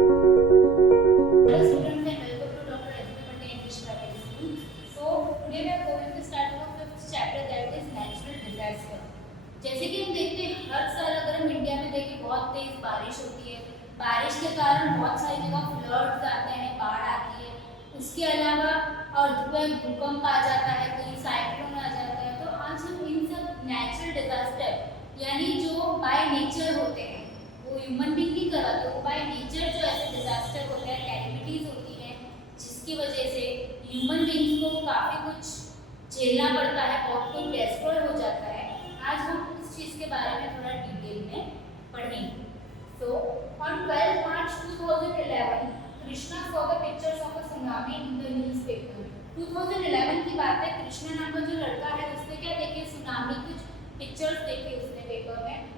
Hello students and welcome to Dr. S.B. Pandey English Private School. So today we are going to start our fifth chapter, that is natural disaster. जैसे कि हम देखते हैं हर साल अगर हम India में देखें बहुत तेज बारिश होती है, बारिश के कारण बहुत सारी जगह फ्लड्स आते हैं, बाढ़ आती है। उसके अलावा अर्थक्वेक, भूकंप आ जाता है, कहीं साइक्लोन आ जाता है। तो आज हम इन सब नेचुरल डिजास्टर यानी जो बाय नेचर होते हैं, वो ह्यूमन बीइंग नहीं कराते, वो बाय नेचर जो ऐसे डिजास्टर होते हैं, कैलेमिटीज होती हैं, जिसकी वजह से ह्यूमन बीइंग्स को काफ़ी कुछ झेलना पड़ता है, बहुत कुछ डिस्ट्रॉय हो जाता है। आज हम उस चीज़ के बारे में थोड़ा डिटेल में पढ़ेंगे। So on 12 March 2011, Krishna saw the pictures of a tsunami in the newspaper. 2011 की बात है, कृष्णा नाम का जो लड़का है उसने क्या देखे, सुनामी कुछ पिक्चर्स देखे उसने पेपर में।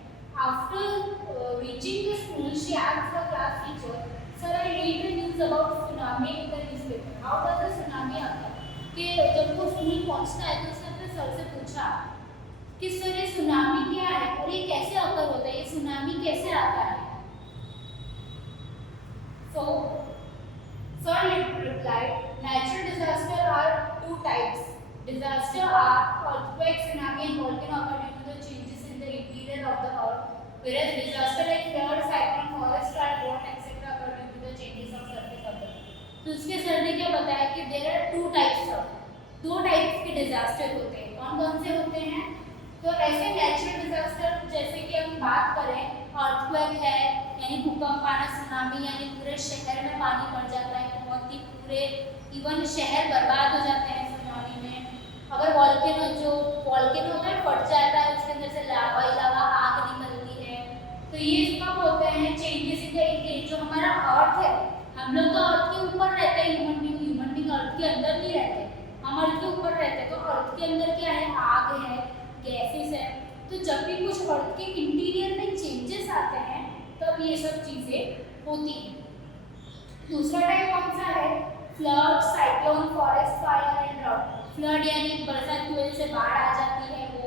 After reaching the school, she asked the class teacher, "Sir, I read the news about tsunami in the newspaper. How does the tsunami occur?" कि जब वो स्कूल पहुंचता है तो उसने अपने सर से पूछा कि सर ये सुनामी क्या है और ये कैसे अकर होता है, ये सुनामी कैसे आता है। So, sir replied, natural disasters are two types. Disaster are earthquake, tsunami, and volcano occur due to the changes in the interior of the earth, whereas disaster like flood, cyclone, forest fire, drought, etc. occur due to the changes of surface of the earth. तो उसके sir ने क्या बताया कि there are two types of, दो types के disaster होते हैं। कौन कौन से होते हैं? तो ऐसे नेचुरल डिजास्टर जैसे कि हम बात करें, अर्थक्वेक है यानी भूकंप आना, सुनामी यानी पूरे शहर में पानी भर जाता है, बहुत ही पूरे इवन शहर बर्बाद हो जाते हैं सुनामी में। अगर वॉल्केनो, जो वॉल्केनो होता है फट जाता है, उसके अंदर से लावा ही लावा आग निकलती है। तो ये कब होते हैं? Changes in the interior. जो हमारा अर्थ है, हम लोग तो अर्थ के ऊपर रहते हैं, ह्यूमन बीइंग अर्थ के अंदर नहीं रहते, हम अर्थ के ऊपर रहते हैं। तो अर्थ के अंदर क्या है? आग है, गैसेस है। तो जब भी कुछ अर्थ के इंटीरियर में चेंजेस आते हैं तब ये सब चीजें होती हैं। दूसरा टाइप कौन सा है? Flood, cyclone, forest fire and drought. Flood यानी बरसात की वजह से बाढ़ आ जाती है, वो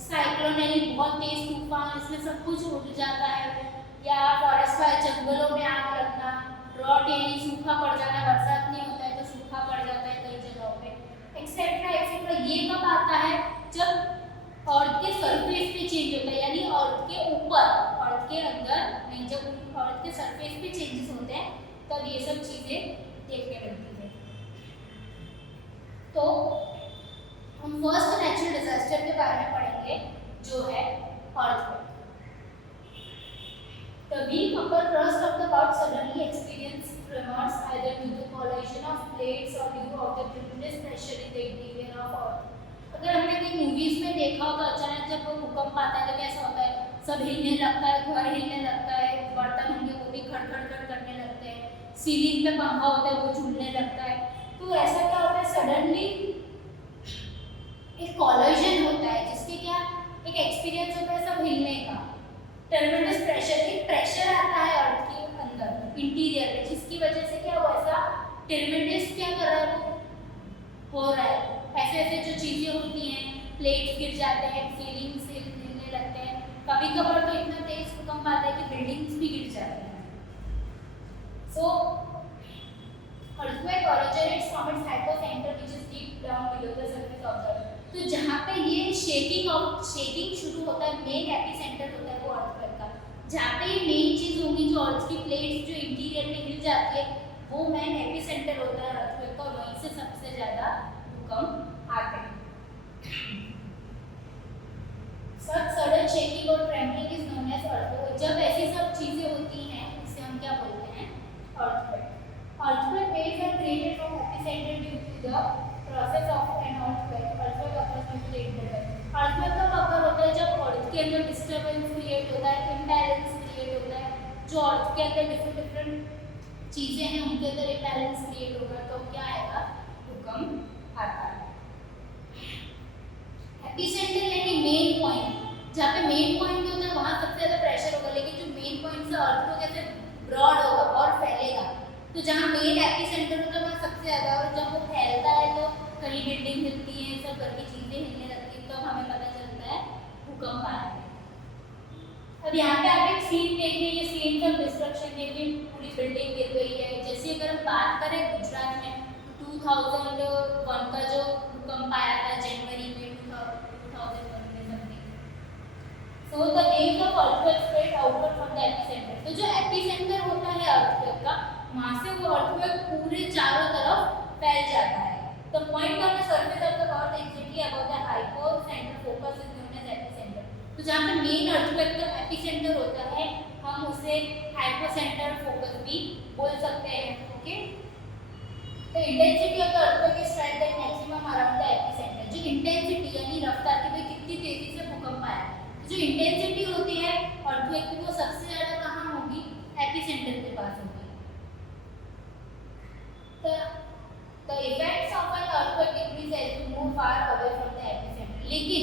साइक्लोन यानी बहुत तेज तूफान, इसमें सब कुछ उड़ जाता है, या फॉरेस्ट फायर जंगलों में आग लगना, ड्राउट यानी सूखा पड़ जाना, बरसात नहीं होता है तो सूखा पड़ जाता है कई जगहों पे, एक्सेट्रा एक्सेट्रा। ये कब आता है? जब अर्थ के सरफेस पे चेंज होता है, यानी अर्थ के ऊपर, अर्थ के अंदर नहीं, जब अर्थ के सरफेस पे चेंजेस होते हैं तब ये सब चीजें देखने मिलती है। तो हम फर्स्ट नेचुरल डिजास्टर के बारे में पढ़ेंगे जो है earthquake. The weak upper crust of the earth suddenly experienced tremors either due to collision of plates or due of the tremendous pressure in the interior of earth. अगर हमने कहीं movies में देखा हो तो अचानक जब वो भूकंप आता है तो कैसा होता है? सब हिलने लगता है, घर हिलने लगता है, बर्तन होंगे वो भी खड़खड़ करने लगते हैं, सीलिंग पे पंखा होता है वो झूलने लगता है। तो ऐसा क्या होता है? सडनली एक कॉलिजन होता है जिसके क्या एक एक्सपीरियंस होता है सब हिलने का। ट्रेमेंडस प्रेशर, एक प्रेशर आता है अर्थ के अंदर इंटीरियर में, जिसकी वजह से क्या हुआ, ऐसा ट्रेमेंडस क्या कर रहा है, वो हो रहा है। ऐसे ऐसे जो चीजें होती हैं, प्लेट्स गिर जाते हैं, सीलिंग्स हिलने लगते हैं, कभी कभार तो इतना तेज भूकंप आता है कि बिल्डिंग्स भी गिर जाते हैं। सो earthquake originates from its hypocenter which is deep down below the surface of the earth. तो जहाँ पे ये शेकिंग शुरू होता है, मेन एपिसेंटर होता है वो अर्थक्वेक का। जहाँ पे ये मेन चीज होगी, जो अर्थ की प्लेट्स जो इंटीरियर में हिल जाती है, वो मेन एपिसेंटर होता है अर्थक्वेक का, वहीं से सबसे ज्यादा भूकंप आते हैं। Such sudden shaking और trembling is known as earthquake. जब ऐसी सब चीजें होती हैं इसे हम क्या बोलते हैं? earthquake. Earthquake waves are created from epicenter due to the process of an earthquake. Earthquake occurs due to the interval. Earthquake कब occur होता है? जब अर्थ के अंदर disturbance create होता है, imbalance create होता है, जो अर्थ के अंदर different चीजें हैं उनके अंदर imbalance create होगा तो क्या आएगा? भूकंप आता है। एपिसेंटर यानी मेन पॉइंट, जहाँ पे मेन पॉइंट होता है वहाँ सबसे ज्यादा प्रेशर होगा, लेकिन जो मेन पॉइंट से अर्थ को कैसे ब्रॉड होगा और फैलेगा, तो जहाँ मेन एपिसेंटर होता है वहाँ सबसे ज्यादा, और जब वो फैलता है तो कहीं बिल्डिंग हिलती है, सब घर की चीजें हिलने लगती है, तो हमें पता चलता है भूकंप आया है। अब यहाँ पे आप एक सीन देखिए, ये सीन ऑफ डिस्ट्रक्शन देखिए, पूरी बिल्डिंग गिर गई है। जैसे अगर हम बात करें गुजरात में 2001 का जो भूकंप आया था जनवरी में 2001 में something. So the waves of earthquake spread outward from the epicenter. तो जो एपिसेंटर होता है अर्थक्वेक का, वहां से वो अर्थक्वेक पूरे चारों तरफ फैल जाता है। The point on the surface of the earth exactly above the hypocenter focus is known as epicenter. तो जहाँ पे मेन अर्थक्वेक का एपिसेंटर होता है, हम उसे हाइपोसेंटर फोकस भी बोल सकते हैं। ओके, तो intensity of the earthquake is felt at maximum around the epicentre. जो इंटेंसिटी यानी रफ्तार की भाई कितनी तेजी से भूकंप आया, जो इंटेंसिटी होती है अर्थक्वेक की वो सबसे ज्यादा कहाँ होगी, एपिसेंटर के पास होगी। The effects of an earthquake decrease as we move far away from the epicenter. लेकिन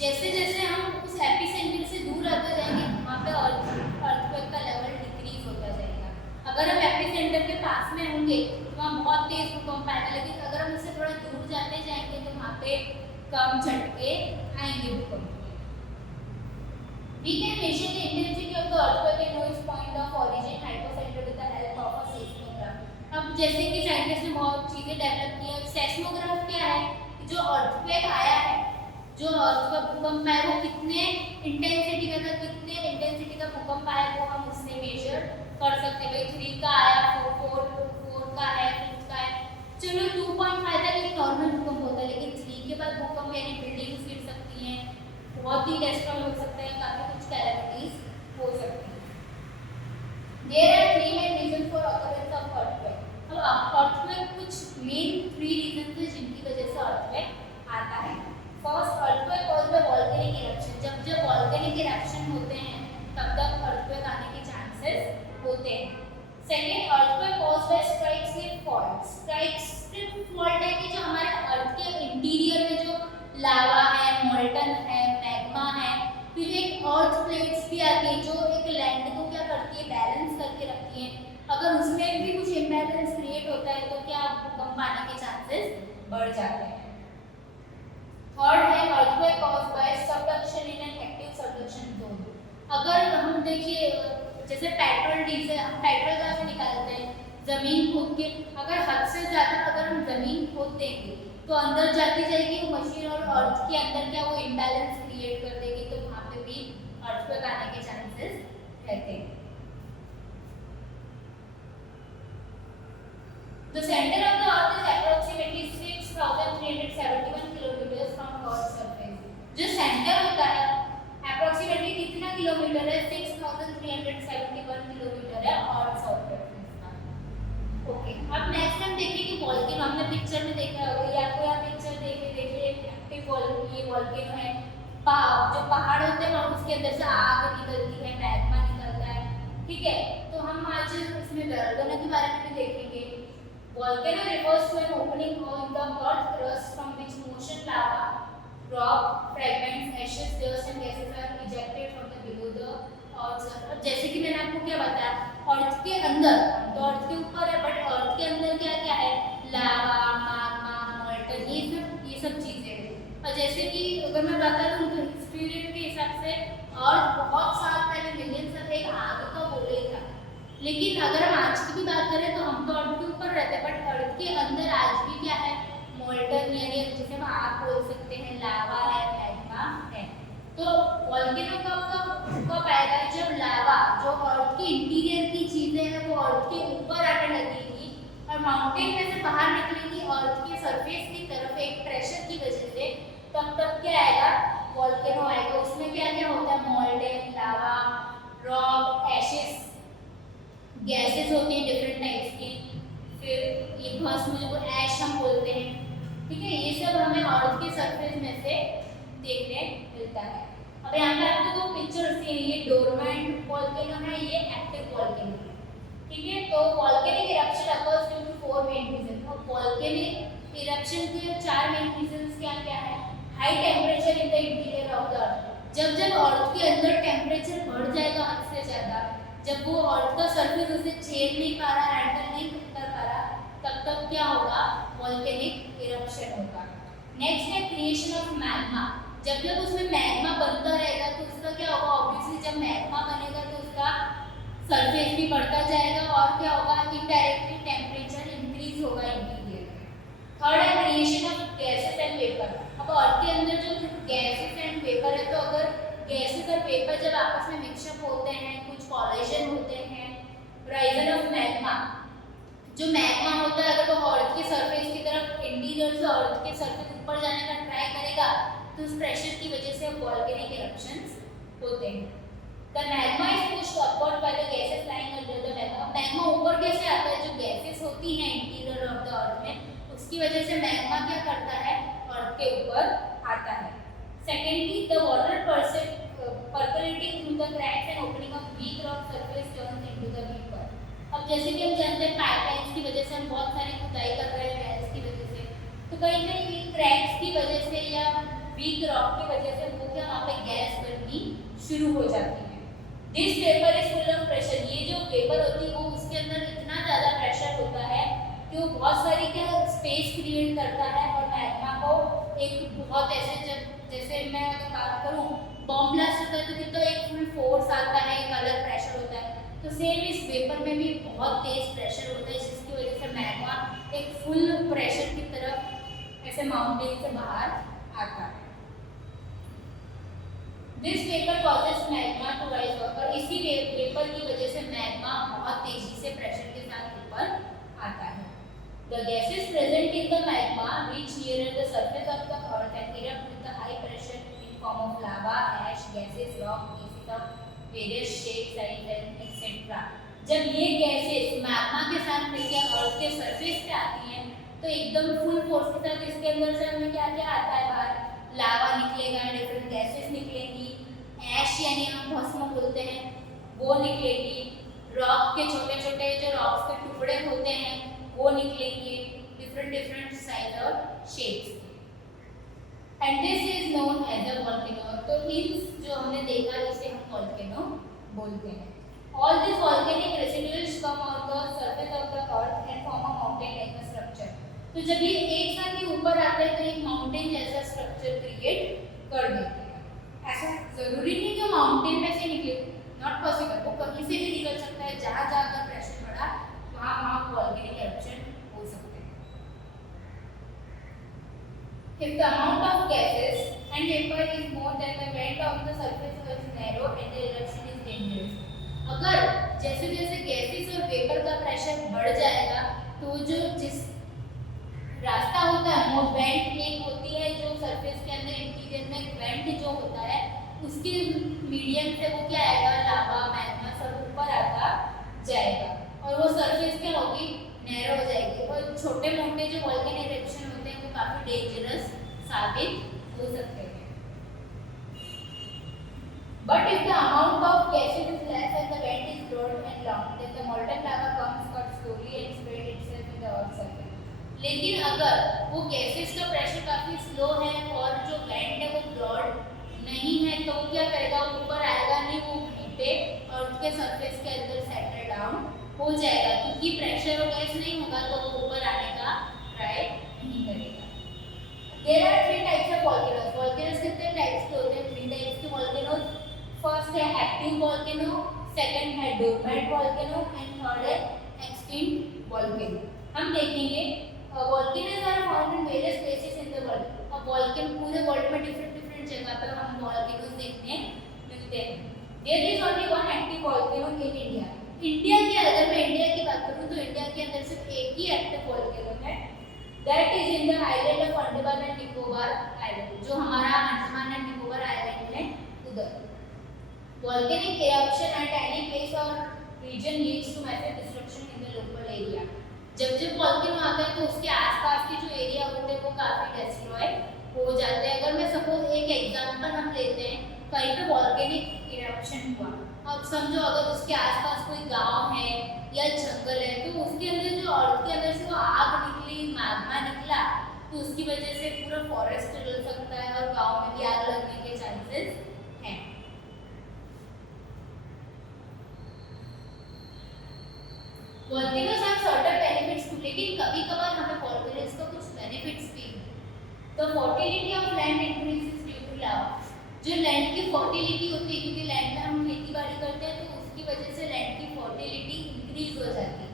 जैसे जैसे हम उस एपिसेंटर से दूर आते जाएंगे वहाँ पे अर्थक्वेक का लेवल डिक्रीज होता जाएगा। अगर हम एपिसेंटर के पास में होंगे तो वहाँ बहुत तेज भूकंप आएगा, लेकिन अगर हम उससे थोड़ा दूर जाते जाएंगे तो वहाँ पे कम झटके आएंगे भूकंप। We can measure the intensity of the earthquake and know its point of origin hypocenter with the help of a seismograph. अब जैसे कि साइंटिस्ट ने बहुत चीजें डेवलप की है। सेस्मोग्राफ क्या है, जो अर्थक्वेक आया है, जो अर्थक्वेक भूकंप आया वो कितने इंटेंसिटी का था, कितने इंटेंसिटी का भूकंप आया वो हम उससे मेजर कर सकते हैं। भाई 3 का आया, 4 का है, 5 का है, चलो 2.5 का एक नॉर्मल भूकंप होता है, लेकिन 3 के बाद भूकंप यानी बिल्डिंग्स गिर सकती हैं, बहुत ही डिस्ट्रॉय हो सकता है, काफी कुछ कैलेमिटीज हो सकती हैं। There are 3 main reasons for occurrence of earthquake. अब earthquake कुछ main 3 reasons हैं जिनकी वजह से earthquake आता है। First, earthquake caused by volcanic eruption. जब volcanic eruption होते हैं तब तक earthquake आने के chances होते हैं। Second, earthquake caused by strike slip fault. Strike slip fault है कि जो हमारे अर्थ के इंटीरियर में जो लावा है, मोल्टन है, मैग्मा है, फिर एक अर्थ प्लेट्स भी आती है जो एक लैंड को क्या करती है, बैलेंस करके रखती है। अगर उसमें भी कुछ इम्बैलेंस क्रिएट होता है तो क्या भूकंप आने के चांसेस बढ़ जाते हैं। थर्ड है earthquake caused by subduction in an active subduction zone. अगर हम देखिए जैसे पेट्रोल डीजल, हम पेट्रोल कहाँ से निकालते हैं, जमीन खोद के। अगर हद से ज़्यादा अगर हम जमीन खोद देंगे तो अंदर जाती जाएगी वो मशीन और अर्थ के अंदर क्या वो इम्बैलेंस क्रिएट कर देगी, तो वहाँ पे भी अर्थक्वेक आने के चांसेस रहते हैं। The center of the earth is approximately 6,371 kilometers from Earth's surface. जो सेंटर होता है approximately कितना किलोमीटर है, 6,371 किलोमीटर है Earth's surface का। ओके, अब नेक्स्ट हम देखेंगे वोल्केनो। हमने पिक्चर में देखा होगा, या कोई आप पिक्चर देखिए एक्टिव वोल्केनो है, जो पहाड़ होते हैं और उसके अंदर से आग निकलती है, मैग्मा निकलता है। ठीक है, तो हम आज इसमें वोल्केनो के बारे में भी देखेंगे। Volcano refers to an opening in the earth crust from which motion lava, rock, fragments, ashes, dust and gases are ejected from the below the earth surface. जैसे कि मैंने आपको क्या बताया, अर्थ के अंदर, तो अर्थ के ऊपर है बट अर्थ के अंदर क्या क्या है, लावा, मैग्मा, मोल्टन, ये सब चीजें हैं। और जैसे कि अगर मैं बता दूं तो हिस्ट्री के हिसाब से अर्थ बहुत साल पहले मिलियन साल एक आग का गोला था, लेकिन अगर हम आज की भी बात करें तो हम तो अर्थ के ऊपर रहते हैं बट अर्थ के अंदर आज भी क्या है, मोल्टन यानी जिसे हम आग बोल सकते हैं, लावा है, मैग्मा है। तो वोल्केनो कब आएगा, जब लावा जो अर्थ के इंटीरियर की चीजें हैं वो अर्थ के ऊपर आने लगेगी और माउंटेन में से बाहर निकलेगी अर्थ के सरफेस की तरफ एक प्रेशर की वजह से, तब क्या आएगा, वोल्केनो आएगा। उसमें क्या क्या होता है, मोल्टन, लावा, रॉक, एशेस, गैसेस होती हैं डिफरेंट टाइप्स की, फिर ये भस्म जो ऐश हम बोलते हैं। ठीक है, ये सब हमें अर्थ के सरफेस में से देखने मिलता है। अब यहाँ पे आपको दो पिक्चर्स हैं, ये डोरमेंट वोल्केनो है, ये एक्टिव वोल्केनो है। ठीक है, तो volcanic eruption occurs due to 4 main reason. और वोल्केनिक इरप्शन के 4 मेन रीजंस क्या क्या है, high temperature in the interior of the earth. जब अर्थ के अंदर टेम्परेचर बढ़ जाएगा हद से ज्यादा, जब वो अर्थ का सरफेस उसे छेद नहीं पा रहा, हैंडल नहीं कर पा रहा, तब क्या होगा, वोल्केनिक इरप्शन होगा। नेक्स्ट है क्रिएशन ऑफ मैग्मा। जब उसमें मैग्मा बनता रहेगा तो उसका क्या होगा, ऑब्वियसली जब मैग्मा बनेगा तो उसका सरफेस भी बढ़ता जाएगा और क्या होगा, इनडायरेक्टली टेम्परेचर इंक्रीज होगा इंटीरियर में। थर्ड है creation of gases and vapour. अब अर्थ के अंदर जो गैसेस एंड वेपर है, तो अगर गैसेस और वेपर जब आपस में मिक्सअप होते हैं, कुछ कॉलिजन होते हैं, राइजन ऑफ मैग्मा, जो मैग्मा होता है अगर वो अर्थ के सरफेस की तरफ इंटीरियर से अर्थ के सरफेस ऊपर जाने का ट्राई करेगा, तो उस प्रेशर की वजह से वोल्केनिक इरप्शंस होते हैं। The magma is pushed upward by the gases lying under the magma. Magma ऊपर कैसे आता है, जो गैसेस होती हैं इंटीरियर ऑफ द अर्थ में, उसकी वजह से मैग्मा क्या करता है, अर्थ के ऊपर आता है। Secondly, the water percolating through the cracks and opening of weak rock surface turns into the vapor. अब जैसे कि हम जानते हैं पाइपलाइंस की वजह से हम बहुत सारी खुदाई कर रहे हैं वेल्स की वजह से, तो कहीं कहीं क्रैक्स की वजह से या वीक रॉक की वजह से वो क्या, वहाँ पे गैस बननी शुरू हो जाती है। This vapour is full of pressure. ये जो वेपर होती है वो उसके अंदर इतना ज़्यादा प्रेशर होता है कि वो बहुत सारी क्या स्पेस क्रिएट करता है और मैग्मा को एक बहुत ऐसे, जब जैसे मैं अगर बात करूँ बॉम्ब ब्लास्ट होता है तो कितना एक फुल फोर्स आता है, एक अलग प्रेशर होता है, तो सेम इस वेपर में भी बहुत तेज प्रेशर होता है, जिसकी वजह से मैग्मा एक फुल प्रेशर की तरफ ऐसे माउंटेन से बाहर आता है। This vapour causes magma to rise, और इसी वेपर की वजह से मैग्मा बहुत तेजी से प्रेशर के साथ ऊपर आता है। The gases present in the magma reach nearer the surface of the earth and erupt with the high pressure in form of lava, ash, gases, rock, pieces of various shapes, size and etc. जब ये gases magma के साथ मिलकर अर्थ के surface पे आती हैं, तो एकदम फुल फोर्स के साथ इसके अंदर से हमें क्या क्या आता है बाहर, लावा निकलेगा, डिफरेंट गैसेस निकलेंगी, ऐश यानी हम भस्म बोलते हैं वो निकलेगी, रॉक के छोटे छोटे जो रॉक्स के टुकड़े होते हैं वो निकलेंगे, डिफरेंट साइज और shapes. And this is known as a volcano. तो इन जो हमने देखा इसे हम वोल्केनो बोलते हैं। All this volcanic residuals come on the surface of the earth and form a mountain like a structure. तो जब ये एक साथ ही ऊपर आते हैं तो एक माउंटेन जैसा स्ट्रक्चर क्रिएट कर देते हैं। ऐसा जरूरी नहीं कि माउंटेन में से निकले, नॉट पॉसिबल, वो कहीं से भी निकल सकता है, जहाँ जहाँ का प्रेशर बढ़ा वहाँ वोल्केनिक इरप्शन हो सकते हैं। If the amount of gases and vapor is more than the weight of the surface is narrow and the eruption is dangerous. अगर जैसे जैसे गैसेस और वेपर का प्रेशर बढ़ जाएगा तो जो जिस रास्ता होता है वो वेंट एक होती है, जो सरफेस के अंदर इंटीरियर में वेंट जो होता है उसके मीडियम से वो क्या आएगा, लावा मैग्मा सब ऊपर आता जाएगा और वो सरफेस क्या होगी, नैरो हो जाएगी और छोटे मोटे जो वोल्केनिक इरप्शन होते हैं वो काफी डेंजरस साबित हो सकते हैं। But if the amount of gases is less and the vent is broad and long, then the molten lava comes out slowly and spread itself in the earth's surface. लेकिन अगर वो गैसेस का pressure काफी slow है और जो went है वो ब्रॉड नहीं है तो क्या करेगा, ऊपर आएगा नहीं, वो वहीं पे अर्थ के सरफेस के अंदर सेटल डाउन हो जाएगा, क्योंकि प्रेशर और गैस नहीं होगा तो वो ऊपर आने का ट्राई नहीं करेगा। There are three types of volcanoes. Volcanoes कितने टाइप्स के होते हैं? Three types के volcanoes. First है active volcano, second है dormant volcano and third है extinct volcano. हम देखेंगे volcanoes are found in various places in the world. अब volcano पूरे वर्ल्ड में डिफरेंट जगह पर हम volcanoes देखने मिलते हैं। There is only one active volcano in India. India की अगर मैं इंडिया की बात करूँ तो इंडिया के अंदर सिर्फ एक ही एक्टिव वोल्केनो है, that is in the island of Andaman and Nicobar island, जो हमारा अंडमान एंड निकोबार आइलैंड है उधर। Volcanic eruption at any place और region leads to massive destruction in the local area. जब वोल्केनो आता है तो उसके आसपास के जो एरिया होते हैं वो काफी डिस्ट्रॉय हो जाते हैं। अगर मैं सपोज एक एग्जांपल हम लेते हैं, कहीं पे वोल्केनिक इरप्शन हुआ, अब समझो अगर उसके आसपास कोई गांव है या जंगल है तो उसके अंदर जो अर्थ के अंदर से वो आग निकली, मैग्मा निकला, तो उसकी वजह से पूरा फॉरेस्ट जल सकता है और गांव में भी आग लगने के चांसेस हैं। Volcanoes have certain benefits too, लेकिन कभी-कभार हमें वोल्केनोस का कुछ बेनिफिट्स भी हैं। The fertility of land increases due to lava. जो लैंड की फर्टिलिटी होती है, क्योंकि लैंड में हम खेती बाड़ी करते हैं तो उसकी वजह से लैंड की इंक्रीज हो जाती है।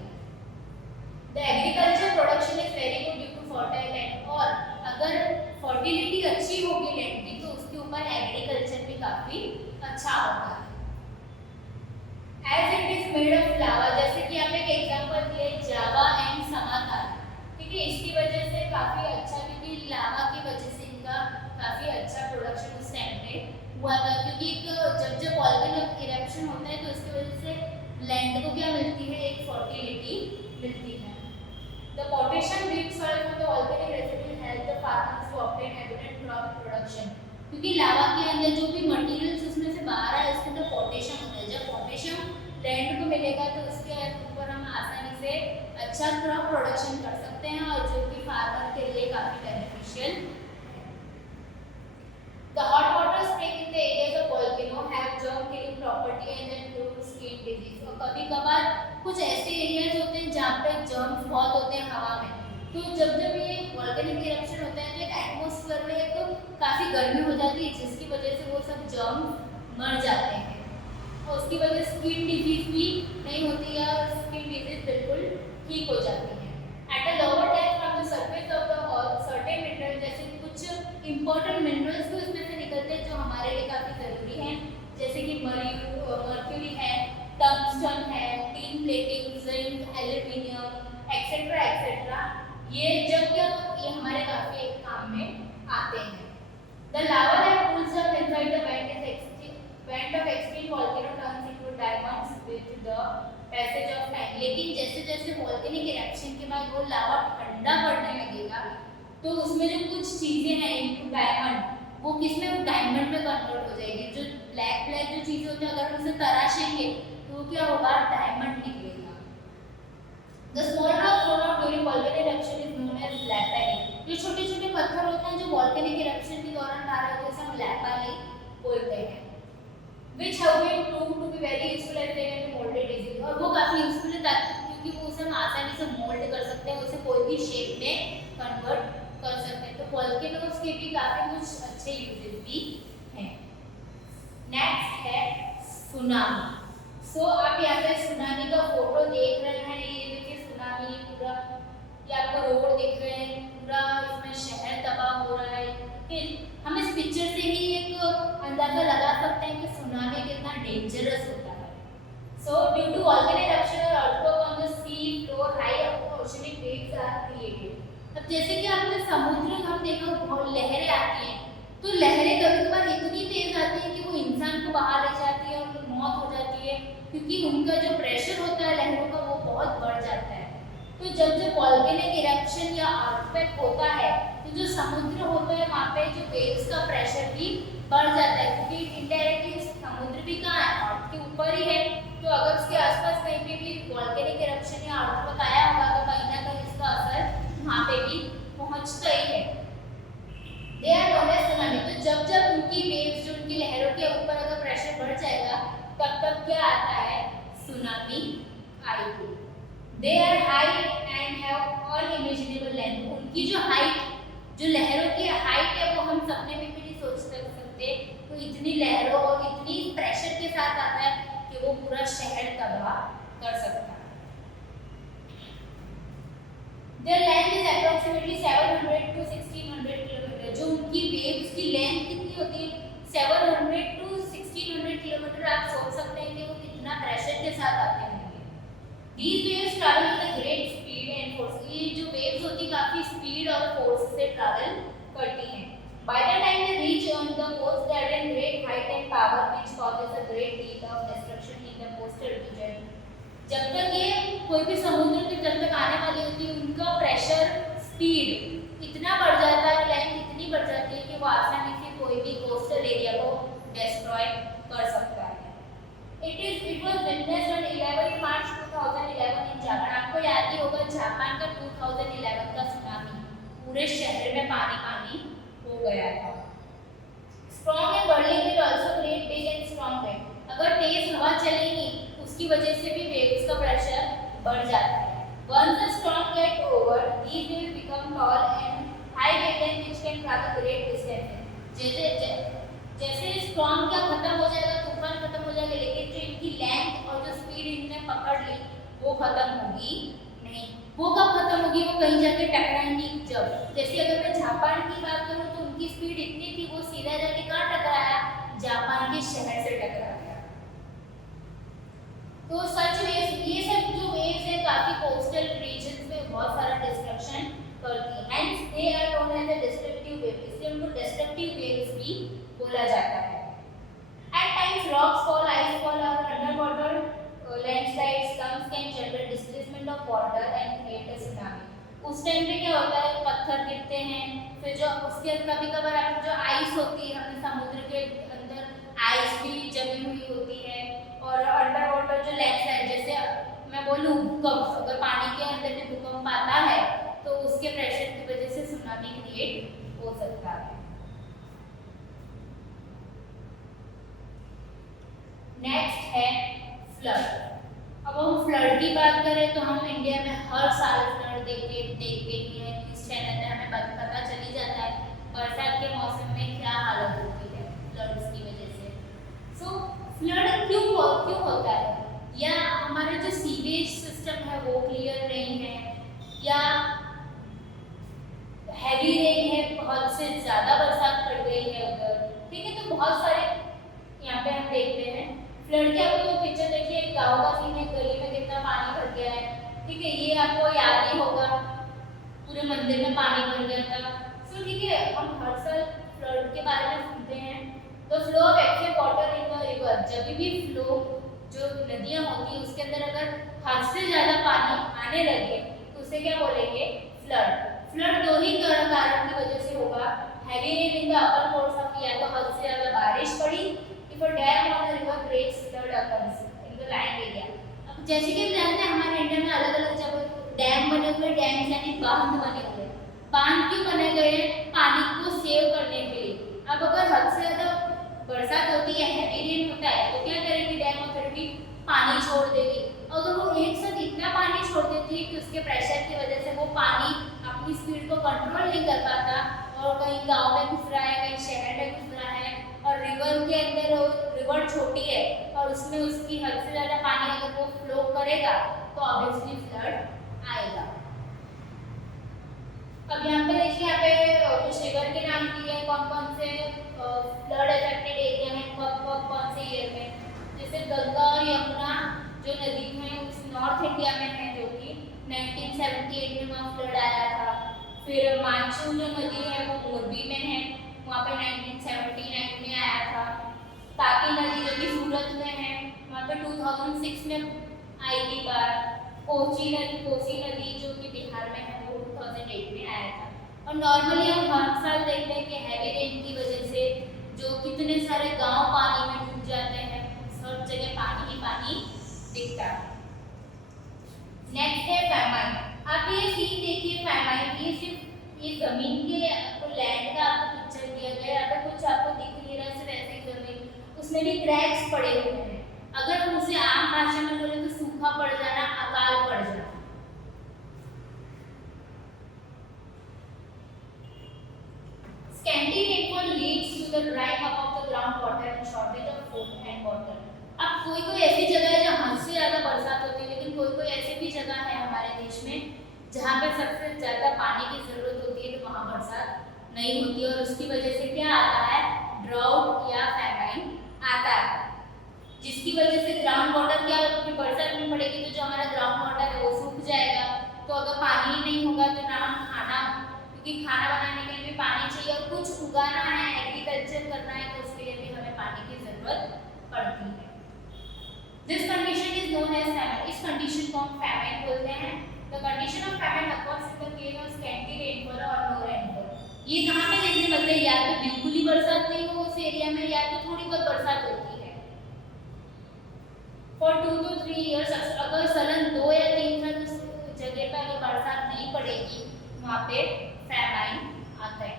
The agriculture production is very good due to fertile land, और अगर फर्टिलिटी अच्छी होगी लैंड की तो उसके ऊपर एग्रीकल्चर भी काफी अच्छा होता है। As it is made of lava, जैसे कि आप एक एग्जांपल दिए जावा एंड समाधान, ठीक है, इसकी वजह से काफी अच्छा, क्योंकि लावा की वजह से इनका काफी अच्छा प्रोडक्शन उस टाइम पे हुआ था, क्योंकि जब जब वोल्केनिक इरप्शन होता है तो इसकी वजह से लैंड को क्या मिलती है, एक फर्टिलिटी मिलती है। The potassium rich soil from the volcanic residue help the farmers to obtain abundant crop production, क्योंकि लावा के अंदर जो भी मटेरियल्स उसमें से बाहर आए उसके अंदर पोटेशियम होता है। जब पोटेशियम लैंड को मिलेगा तो उसके ऊपर हम आसानी से अच्छा क्रॉप प्रोडक्शन कर सकते हैं, और जो कि फार्मर के लिए काफी बेनिफिशियल है। The hot water spring in the areas of volcano have germ killing property and then include skin disease, और कभी-कभार कुछ ऐसे एरियाज होते हैं जहाँ पे जर्म्स बहुत होते हैं हवा में, तो जब जब ये वोल्केनिक इरप्शन होता है तो एक एटमॉस्फेयर में एक काफी गर्मी हो जाती है, जिसकी वजह से वो सब जर्म्स मर जाते हैं, और उसकी वजह से स्किन डिजीज भी नहीं होती है, और स्किन डिजीज बिल्कुल ठीक हो जाती है। At a lower depth from the surface of the earth certain mineral, जैसे कुछ इंपॉर्टेंट मिनरल्स भी उसमें से निकलते हैं जो हमारे लिए काफी जरूरी हैं, जैसे कि मर्क्यूरी है, टंगस्टन है, tin plating, zinc, aluminium etcetera etcetera, ये हमारे काफी काम में आते हैं। The lava that cools down inside the vent of extreme volcano turns into diamonds with the passage of time, लेकिन जैसे जैसे वोल्केनिक इरप्शन के बाद वो लावा ठंडा पड़ने लगेगा तो उसमें जो कुछ चीजें हैं इनटू डायमंड, वो किसमें, डायमंड में कन्वर्ट हो जाएगी। जो ब्लैक ब्लैक जो चीजें होती है अगर हम उसे तराशेंगे तो क्या होगा, डायमंड निकलेगा। The small rock thrown out during volcanic eruption is known as lapilli, जो छोटे छोटे पत्थर होते हैं जो वोल्केनिक इरप्शन के दौरान आ रहे होते हैं, हम लैपाली बोलते हैं। which have been proved to be very useful as they can be molded easily, और वो काफी यूजफुल है क्योंकि वो उसे हम आसानी से मोल्ड कर सकते हैं, उसे कोई भी शेप में कन्वर्ट कर सकते हैं। तो वोल्केनोस के भी काफी कुछ अच्छे यूजेस भी हैं। नेक्स्ट है सुनामी। सो आप यहाँ पे सुनामी का फोटो देख रहे हैं, ये देखिए सुनामी पूरा, ये आपको रोड दिख रहे हैं, पूरा इसमें शहर तबाह हो रहा है। हम इस पिक्चर से ही एक अंदाजा लगा सकते हैं कि सुनामी कितना डेंजरस होता है। So due to volcanic eruption और earthquake on the sea floor high oceanic waves are created. अब जैसे कि आपने समुद्र में हम देखो बहुत लहरें आती हैं, तो लहरें कभी-कभार इतनी तेज आती हैं कि वो इंसान को बहा ले जाती है और मौत हो जाती है, क्योंकि उनका जो प्रेशर होता है लहरों का वो बहुत बढ़ जाता है। तो जब जब वोल्केनिक इरप्शन या अर्थक्वेक होता है तो जो समुद्र होता है वहाँ पे जो वेव्स का प्रेशर भी बढ़ जाता है, क्योंकि इनडायरेक्टली समुद्र भी कहाँ है, अर्थ के ऊपर ही है। तो अगर उसके आसपास कहीं पे भी वोल्केनिक इरप्शन या अर्थक्वेक आया होगा तो कहीं ना कहीं इसका असर वहाँ पे भी पहुँचता ही है। They are known as tsunami. तो जब जब उनकी वेव्स, जो उनकी लहरों के ऊपर अगर प्रेशर बढ़ जाएगा तब तब क्या आता है, सुनामी आएगी। They are high and have unimaginable length. उनकी जो हाइट, जो लहरों की हाइट है वो हम सपने में भी नहीं सोच सकते। तो इतनी लहरों और इतनी प्रेशर के साथ आता है कि वो पूरा शहर तबाह कर सकता है। Their length is approximately 700 to 1600 kilometre. जो उनकी वेव्स की लेंथ कितनी होती है, 700 to 1600 किलोमीटर। आप सोच सकते हैं कि वो कितना प्रेशर के साथ आते हैं। These waves travel with a great speed and force. ये जो waves होती काफी स्पीड और फोर्स से ट्रैवल करती हैं। By the time they reach on the coast, they attain great height and power, which causes a great deal of destruction in the coastal region. जब तक ये कोई भी समुद्र के जब तक आने वाली होती है, उनका प्रेशर, स्पीड इतना बढ़ जाता है, लेंथ इतनी बढ़ जाती है कि वो आसानी से कोई भी कोस्टल एरिया को डिस्ट्रॉय कर सकता है। It was witnessed on 11 March 2011 in Japan. आपको याद ही होगा जापान का 2011 का सुनामी, पूरे शहर में पानी पानी हो गया था। Strong and whirling will also create big and strong wave. अगर तेज हवा चलेगी उसकी वजह से भी वेव्स का प्रेशर बढ़ जाता है। Once the storm get over, these waves become tall and high wavelength which can travel great distances. जैसे स्टॉर्म क्या खत्म हो जाएगा, तूफान खत्म हो जाएगा, लेकिन जो इनकी लेंथ और जो स्पीड इनने पकड़ ली वो खत्म होगी नहीं। वो कब खत्म होगी? वो कहीं जाके टकराएंगी जब, जैसे अगर मैं जापान की बात करूँ तो उनकी स्पीड इतनी थी, वो सीधा जाके कहाँ टकराया? जापान के शहर से टकरा गया। तो सच वेव्स, ये सब जो वेव्स है काफी कोस्टल रीजन्स में बहुत सारा डिस्ट्रक्शन करती है, hence they are known as a destructive wave, इसलिए उनको डिस्ट्रक्टिव वेव्स भी बोला जाता है। At times rocks fall, ice fall और under water landslides comes can generate displacement of water and create a tsunami। उस टाइम पे क्या होता है? पत्थर गिरते हैं, फिर जो उसके कभी कभार आप जो आइस होती है, हमने समुद्र के अंदर आइस भी जमी हुई होती है, और अंडर वाटर जो लैंडस्लाइड, जैसे मैं बोलूँ भूकंप, अगर पानी के अंदर भी भूकंप आता है तो उसके प्रेशर की वजह से सुनामी क्रिएट हो सकता है। नेक्स्ट है फ्लड। अब हम फ्लड की बात करें तो हम इंडिया में हर साल फ्लड देखते ही हैं, इस चैनल में हमें पता चल ही जाता है बरसात के मौसम में क्या हालत होती है फ्लड्स की वजह से। सो फ्लड क्यों होता है? या हमारे जो सीवेज सिस्टम है वो क्लियर नहीं है, या हैवी रेन है, बहुत से ज़्यादा बरसात पड़ गई है उधर, ठीक है। तो बहुत सारे यहाँ पे हम देखते हैं फ्लड के। आपको जो पिक्चर देखिए, एक गाँव का सीन है, गली में कितना पानी भर गया है, ठीक है, ये आपको याद ही होगा, पूरे मंदिर में पानी भर गया था। सो ठीक है, हम हर साल फ्लड के बारे में सुनते हैं। तो flow of excess water in the river, जब भी फ्लो जो नदियाँ होती हैं उसके अंदर अगर हद से ज़्यादा पानी आने लगे तो उसे क्या बोलेंगे? फ्लड। फ्लड दो ही कारण की वजह से होगा, heavy rain in the upper course of, या तो हद से ज़्यादा बारिश पड़ी, if a dam on a river breaks, flood occurs in the land area। अब जैसे कि जानते हैं हमारे इंडिया में अलग अलग जगह डैम बने हुए, डैम यानी बांध बने हुए। बांध क्यों बने गए हैं? पानी को सेव करने के लिए। अब अगर हद से ज़्यादा बरसात होती है, हैवी रेन होता है, तो क्या करेगी डैम अथॉरिटी? पानी छोड़ देगी। अगर वो एक साथ इतना पानी छोड़ देती है कि उसके प्रेशर की वजह से वो पानी अपनी स्पीड को कंट्रोल नहीं कर पाता, और कहीं गांव में घुस रहा है, कहीं शहर में घुस रहा है, और रिवर के अंदर, रिवर छोटी है और उसमें उसकी हद से ज़्यादा पानी अगर वो फ्लो करेगा तो ऑब्वियसली फ्लड आएगा। अब यहाँ पे देखिए, यहाँ पे कुछ रिवर के नाम दिए हैं, कौन कौन से फ्लड अफेक्टेड एरिया में, कब कौन से ईयर में। जैसे गंगा और यमुना जो नदी है उस नॉर्थ इंडिया में है, जो कि 1978 में वहाँ फ्लड आया था। फिर मानसून जो नदी है वो मोरबी में है, वहाँ पे 1979 में आया था। तापी नदी जो कि सूरत में है, वहाँ पे 2006 में आई थी बार। कोसी नदी जो कि बिहार में है वो 2008 में आया था। और नॉर्मली हम हर साल देखते हैं कि हैवी रेन की वजह से जो कितने सारे गांव पानी में डूब जाते हैं, सब जगह पानी ही पानी दिखता है। नेक्स्ट है फैमाइन। आप ये सीन देखिए, फैमाइन, ये सिर्फ ये जमीन के आपको लैंड का आपको पिक्चर दिया गया है, अगर कुछ आपको दिख नहीं रहा सिर्फ ऐसे ही जमीन, उसमें भी क्रैक्स पड़े हुए हैं। अगर हम उसे आम भाषा में बोले तो सूखा पड़ जाना, अकाल पड़ जाना। Scanty rainfall leads to the drying up of the groundwater and shortage of food and water। अब कोई ऐसी जगह है जहाँ हद से ज़्यादा बरसात होती है, लेकिन कोई ऐसी भी जगह है हमारे देश में जहाँ पे सबसे ज़्यादा पानी की ज़रूरत होती है, तो वहाँ बरसात नहीं होती, और उसकी वजह से क्या आता है? ड्राउट या फैमाइन आता है, जिसकी वजह से ग्राउंड वाटर क्या होगा कि बरसात नहीं पड़ेगी तो जो हमारा ग्राउंड वाटर है वो सूख जाएगा। तो अगर पानी ही नहीं होगा तो ना हम खाना, क्योंकि खाना बनाने के लिए भी पानी चाहिए, और कुछ उगाना है, एग्रीकल्चर करना है, तो उसके लिए भी हमें पानी की ज़रूरत पड़ती है। This condition is known as famine. इस कंडीशन को हम फैमाइन बोलते हैं। The condition of famine occurs in the case of scanty rainfall और नो रेनफॉल। ये कहाँ पे देखने मिलता है? या तो बिल्कुल ही बरसात नहीं हो उस एरिया में, या तो थोड़ी बहुत बरसात होती है। फॉर 2 to 3 years, अगर सलन 2 या 3 साल उस जगह पर अगर बरसात नहीं पड़ेगी, वहाँ पे फैमाइन आता है।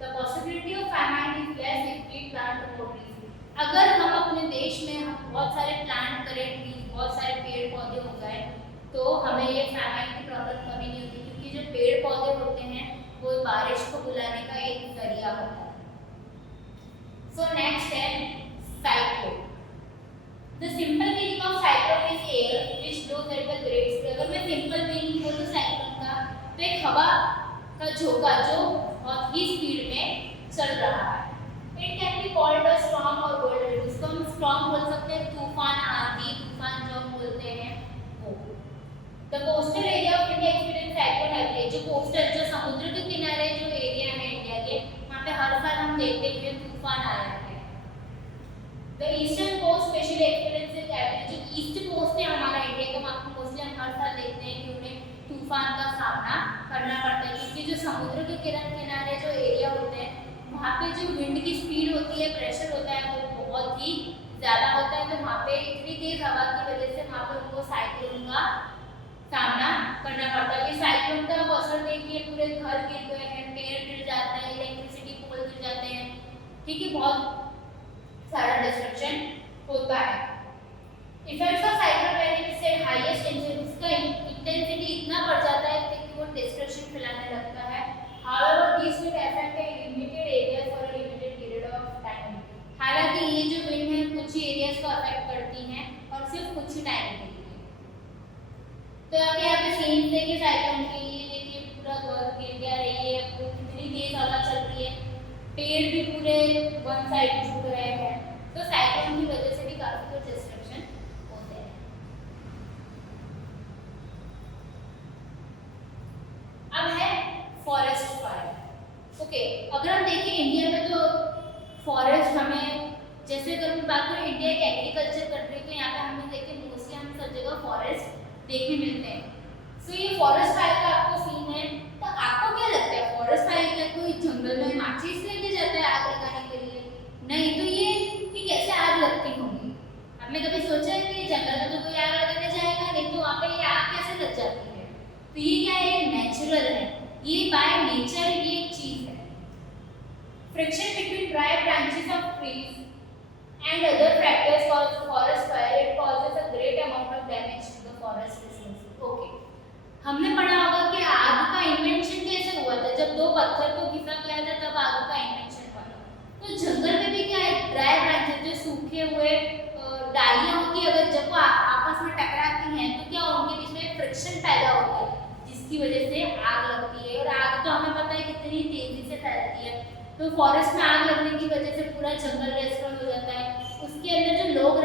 The possibility of famine is less if we plant more trees. अगर हम अपने देश में हम बहुत सारे प्लांट करें, ट्रीज, बहुत सारे पेड़ पौधे उगाएं, तो हमें ये फैमाइन की प्रॉब्लम कभी नहीं होती, क्योंकि जो पेड़ पौधे होते हैं वो बारिश को बुलाने का एक जरिया होता है। सो नेक्स्ट है cyclone. The simple meaning of cyclone is air which blows at the great तो एक हवा का झोंका जो बहुत ही स्पीड में चल रहा है। It can be called a storm और वर्ल्ड, इसको हम स्टॉर्म बोल सकते हैं, तूफान, आंधी तूफान जो हम बोलते हैं वो। The coastal area of India experience cyclone every, जो कोस्टल जो समुद्र के किनारे जो एरिया है इंडिया के, वहाँ पे हर साल हम देखते हैं तूफान आया है। The eastern coast specially experiences every, जो ईस्ट कोस्ट है हमारा इंडिया का, वहाँ पे मोस्टली हम हर साल देखते हैं कि उन्हें तूफान का सामना करना पड़ता है, क्योंकि जो समुद्र के किनारे जो एरिया होते हैं वहाँ पे जो विंड की स्पीड होती है, प्रेशर होता है, वो बहुत ही ज़्यादा होता है। तो वहाँ पे इतनी तेज हवा की वजह से वहाँ पे उनको साइक्लोन का सामना करना पड़ता है। ये साइक्लोन का असर देखिए, पूरे घर गिर गए हैं, पेड़ गिर जाते हैं, इलेक्ट्रिसिटी पोल गिर जाते हैं, ठीक है, बहुत सारा डिस्ट्रक्शन होता है। इफेक्ट्स ऑफ साइक्लोन वेरी से हाईएस्ट इंटेंसिटी इतना बढ़ जाता है कि वो डिस्ट्रक्शन फैलाने लगता है। However, this will affect a limited areas for a limited period of time. हालांकि ये जो विंड है कुछ ही एरियाज को अफेक्ट करती हैं और सिर्फ कुछ ही टाइम के लिए। तो अब यहाँ पे सीन देखिए साइक्लोन के लिए, देखिए पूरा घर गिर गया है, ये कितनी तेज हवा चल रही है, पेड़ भी पूरे वन साइड झुक रहे हैं। तो साइक्लोन की वजह से भी काफी कुछ डिस्ट्रक्शन होते हैं। अब है फॉरेस्ट फायर। ओके, अगर हम देखें इंडिया में तो फॉरेस्ट हमें, जैसे अगर हम बात करें इंडिया एक एग्रीकल्चर कंट्री, तो यहाँ पे हमें देखिए मोस्टली हम सब जगह फॉरेस्ट देखने मिलते हैं। सो ये फॉरेस्ट फायर का आपको सीन है, तो आपको क्या लगता है फॉरेस्ट फायर का कोई जंगल में माचिस लेके जाता है आग लगाने के लिए? नहीं, तो ये कैसे आग लगती होगी? आपने कभी सोचा है कि जंगल में तो कोई आग लगाने जाएगा नहीं, तो वहाँ पे ये आग कैसे लग जाती है? तो ये क्या है, नेचुरल है, ये बाय नेचर ये एक चीज है। Friction between dry branches of trees and other factors cause forest fire, it causes a great amount of damage to the forest resources. Okay, हमने पढ़ा होगा कि आग का इन्वेंशन कैसे हुआ था, जब दो पत्थर को घिसा गया था तब आग का इन्वेंशन हुआ था। तो जंगल में भी क्या है, ड्राई ब्रांचेस जो सूखे हुए डालियां होती है, अगर जब वो आपस में टकराती हैं तो क्या उनके बीच में फ्रिक्शन पैदा होता है, जिसकी वजह से आग लगती है। और आग तो हमें पता है कितनी तेजी से फैलती है, तो फॉरेस्ट में आग लगने की वजह से पूरा जंगल डिस्ट्रॉय हो जाता है। उसके अंदर जो लोग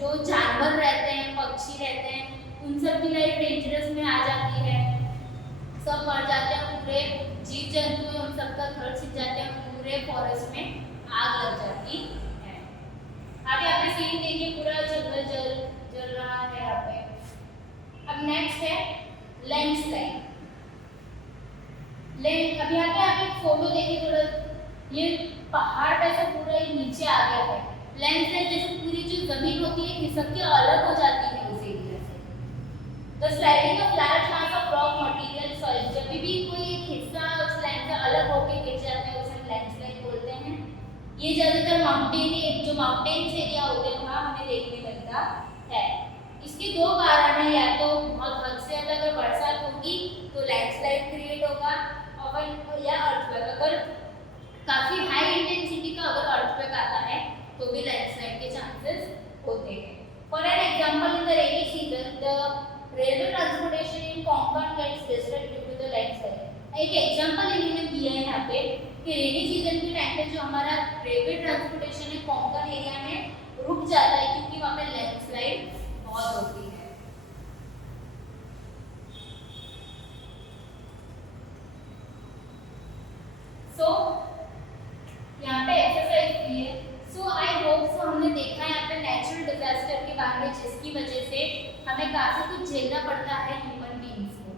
जो जानवर रहते हैं, पक्षी रहते हैं, उन सब की लाइफ डेंजरस में आ जाती है, सब मर जाते हैं, पूरे जीव जंतु हैं उन सबका घर छिप जाते हैं, पूरे फॉरेस्ट में आग लग जाती है। अब यहाँ पे सीन देखिए, पूरा जंगल जल रहा है यहाँ पे। अब नेक्स्ट है लैंडस्लाइड। अब यहाँ पे आप एक फोटो देखिए, थोड़ा ये पहाड़ पैसा पूरा ही नीचे आ गया है। लैंडस्लाइड जैसे पूरी जो जमीन होती है खिसक के अलग हो जाती है उस एरिया से। The sliding of large mass of rock material soil, जब भी कोई एक हिस्सा उस लैंड से अलग होकर गिर जाता है उसे लैंडस्लाइड बोलते हैं। ये ज्यादातर माउंटेन्स एरिया होते हैं वहाँ हमें देखने मिलता है। इसके दो कारण हैं, या तो बहुत हद से ज्यादा अगर बरसात होगी तो लैंडस्लाइड क्रिएट होगा, और या अर्थक्वेक, अगर काफी हाई इंटेंसिटी का अगर अर्थक्वेक आता है तो भी लैंडस्लाइड के चांसेस होते हैं। For an example, in the rainy season the railway transportation in Konkan gets disturbed due to the landslide. एक एग्जांपल इन्होंने दिया है यहाँ पे कि रेनी सीजन के टाइम पे जो हमारा रेलवे ट्रांसपोर्टेशन है कोंकण एरिया में रुक जाता है, क्योंकि वहाँ पे लैंडस्लाइड बहुत होती है। सो यहाँ पे एक्सरसाइज की है। सो आई होप सो हमने देखा यहाँ पे नेचुरल डिजास्टर के बारे में, जिसकी वजह से हमें काफी कुछ झेलना पड़ता है ह्यूमन बीइंग्स को।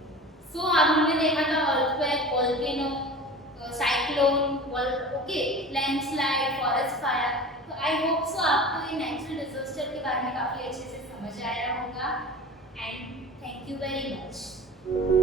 सो अब हमने देखा था earthquake, volcano, cyclone, okay, landslide, forest fire. तो आई होप सो आपको ये नेचुरल डिजास्टर के बारे में काफी अच्छे से समझ आया होगा। And thank you very much.